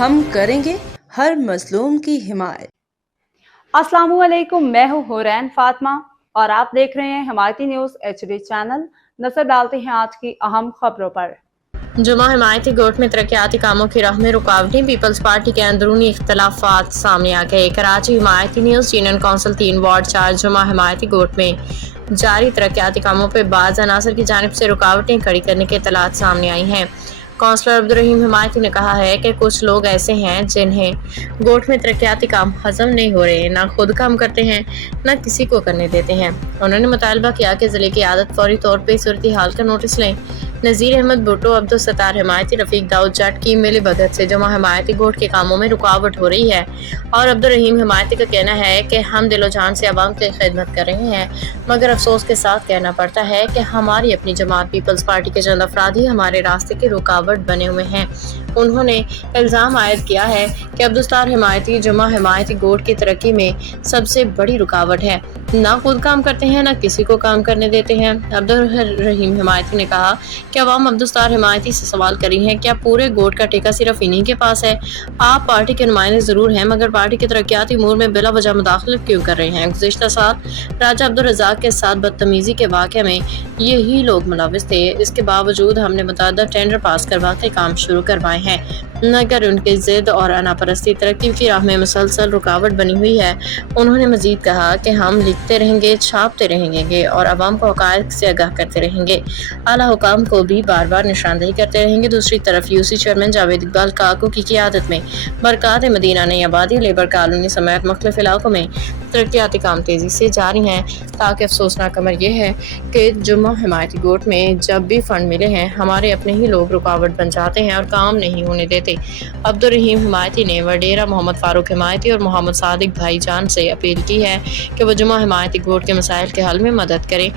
ہم کریں گے ہر مظلوم کی حمایت۔ السلام علیکم، میں ہوں حورین فاطمہ اور آپ دیکھ رہے ہیں حمایتی نیوز HD چینل۔ نظر ڈالتے ہیں آج کی اہم خبروں پر۔ جمع حمایتی گوٹ میں ترقیاتی کاموں کی راہ میں رکاوٹیں، پیپلز پارٹی کے اندرونی اختلافات سامنے آ گئے۔ کراچی حمایتی نیوز یونین کونسل 3 وارڈ 4 جمع حمایتی گوٹ میں جاری ترقیاتی کاموں پر بعض عناصر کی جانب سے رکاوٹیں کھڑی کرنے کے اطلاعات سامنے آئی ہیں۔ کونسلر عبدالرحیم حمایتی نے کہا ہے کہ کچھ لوگ ایسے ہیں جنہیں گوٹ میں ترقیاتی کام ہضم نہیں ہو رہے، نہ خود کام کرتے ہیں نہ کسی کو کرنے دیتے ہیں۔ انہوں نے مطالبہ کیا کہ ضلع کی قیادت فوری طور پر صورتحال کا نوٹس لیں۔ نذیر احمد بھٹو، عبدالستار حمایتی، رفیق داؤد جٹ کی ملی بھگت سے جمع حمایتی گوٹ کے کاموں میں رکاوٹ ہو رہی ہے، اور عبدالرحیم حمایتی کا کہنا ہے کہ ہم دل و جان سے عوام کی خدمت کر رہے ہیں، مگر افسوس کے ساتھ کہنا پڑتا ہے کہ ہماری اپنی جماعت پیپلز پارٹی کے چند افراد ہی ہمارے راستے کی رکاوٹ بنے ہوئے ہیں۔ انہوں نے الزام عائد کیا ہے کہ عبدالستار حمایتی جمع حمایتی گوٹ کی ترقی میں سب سے بڑی رکاوٹ ہے، نہ خود کام کرتے ہیں نہ کسی کو کام کرنے دیتے ہیں۔ عبدالرحیم حمایتی نے کہا کہ عوام عبدالستار حمایتی سے سوال کر رہی ہے، کیا پورے گوٹ کا ٹھیکہ صرف انہی کے پاس ہے؟ آپ پارٹی کے نمائندے ضرور ہیں، مگر پارٹی کے ترقیاتی امور میں بلا وجہ مداخلت کیوں کر رہے ہیں؟ گزشتہ سال راجہ عبدالرزاق کے ساتھ بدتمیزی کے واقعے میں یہی لوگ ملوث تھے، اس کے باوجود ہم نے متعدد ٹینڈر پاس کروا کے کام شروع کروائے ہیں، مگر ان کی ضد اور انا پرستی ترقی کی راہ میں مسلسل رکاوٹ بنی ہوئی ہے۔ انہوں نے مزید کہا کہ ہم لکھتے رہیں گے، چھاپتے رہیں گے اور عوام کو حقائق سے آگاہ کرتے رہیں گے، اعلیٰ حکام کو بھی بار بار نشاندہی کرتے رہیں گے۔ دوسری طرف یوسی چیئرمین جاوید اقبال کاکو کی قیادت میں برکات مدینہ نئی آبادی، لیبر کالونی سمیت مختلف علاقوں میں ترقیاتی کام تیزی سے جاری ہیں، تاکہ افسوسناک امر یہ ہے کہ جمع حمایتی گوٹ میں جب بھی فنڈ ملے ہیں، ہمارے اپنے ہی لوگ رکاوٹ بن جاتے ہیں اور کام نہیں ہونے دیتے۔ عبدالرحیم حمایتی نے وڈیرہ محمد فاروق حمایتی اور محمد صادق بھائی جان سے اپیل کی ہے کہ وہ جمع حمایتی گوٹ کے مسائل کے حل میں مدد کریں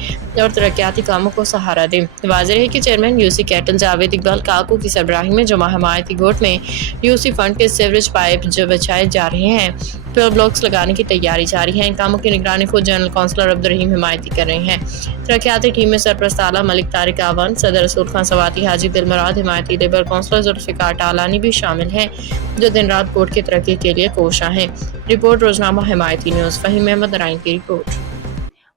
اور ترقیاتی کاموں کو سہارا دیں۔ واضح ہے کہ chairman Yossi Cattell Javed Iqbal Kaku کی سربراہی میں جمع حمایتی گوٹ میں یوسی فنڈ کے سیوریج پائپ بچھائے جا رہے ہیں، 12 بلاکس لگانے کی تیاری جاری ہے۔ ان کاموں کی نگرانی خود جنرل کونسلر عبدالرحیم حمایتی کر رہے ہیں۔ ترقیاتی ٹیم میں سرپرست اعلیٰ ملک طارق اعوان، صدر رسول خان سواتی، حاجی دلمراد حمایتی، لیبر کونسلر ذوالفقار ٹالانی بھی شامل ہیں، جو دن رات گوٹ کی ترقی کے لیے کوشاں ہیں۔ رپورٹ روزنامہ حمایتی نیوز، فہیم احمد رائن کی رپورٹ۔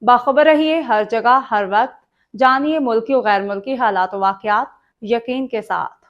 باخبر رہیے ہر جگہ ہر وقت، جانیے ملکی و غیر ملکی حالات و واقعات یقین کے ساتھ۔